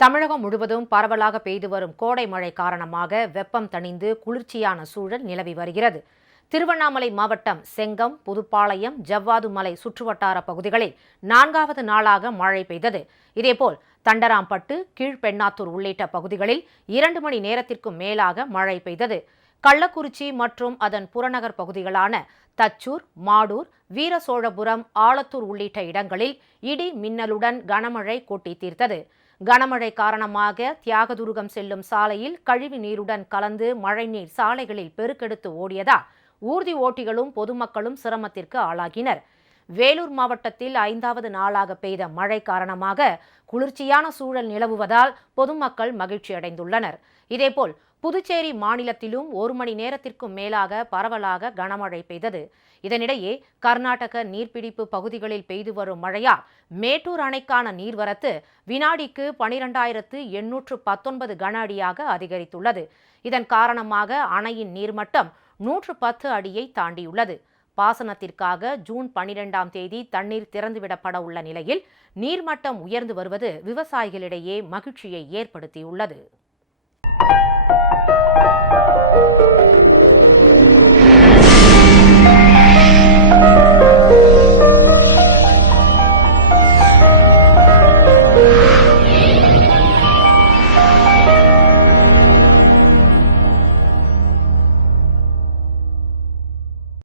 தமிழகம் முழுவதும் பரவலாக பெய்து வரும் கோடை மழை காரணமாக வெப்பம் தணிந்து குளிர்ச்சியான சூழல் நிலவி வருகிறது. திருவண்ணாமலை மாவட்டம் செங்கம் புதுப்பாளையம் ஜவ்வாது மலை சுற்றுவட்டார பகுதிகளில் நான்காவது நாளாக மழை பெய்தது. இதேபோல் தண்டராம்பட்டு கீழ்பெண்ணாத்தூர் உள்ளிட்ட பகுதிகளில் இரண்டு மணி நேரத்திற்கும் மேலாக மழை பெய்தது. கள்ளக்குறிச்சி மற்றும் அதன் புறநகர் பகுதிகளான தச்சூர் மாடூர் வீரசோழபுரம் ஆலத்தூர் உள்ளிட்ட இடங்களில் இடி மின்னலுடன் கனமழை கொட்டி தீர்த்தது. கனமழை காரணமாக தியாகதுருகம் செல்லும் சாலையில் கழிவு நீருடன் கலந்து மழைநீர் சாலைகளில் பெருக்கெடுத்து ஓடியதால் ஊர்தி ஓட்டிகளும் பொதுமக்களும் சிரமத்திற்கு ஆளாகினர். வேலூர் மாவட்டத்தில் ஐந்தாவது நாளாக பெய்த மழை காரணமாக குளிர்ச்சியான சூழல் நிலவுவதால் பொதுமக்கள் மகிழ்ச்சி அடைந்துள்ளனர் இதேபோல் புதுச்சேரி மாநிலத்திலும் ஒரு மணி நேரத்திற்கும் மேலாக பரவலாக கனமழை பெய்தது. இதனிடையே கர்நாடக நீர்பிடிப்பு பகுதிகளில் பெய்து வரும் மழையால் மேட்டூர் அணைக்கான நீர்வரத்து வினாடிக்கு பனிரெண்டாயிரத்து எண்ணூற்று பத்தொன்பது கன அடியாக அதிகரித்துள்ளது. இதன் காரணமாக அணையின் நீர்மட்டம் நூற்று பத்து அடியை தாண்டியுள்ளது. பாசனத்திற்காக ஜூன் பனிரெண்டாம் தேதி தண்ணீர் திறந்துவிடப்பட உள்ள நிலையில் நீர்மட்டம் உயர்ந்து வருவது விவசாயிகளிடையே மகிழ்ச்சியை ஏற்படுத்தியுள்ளது.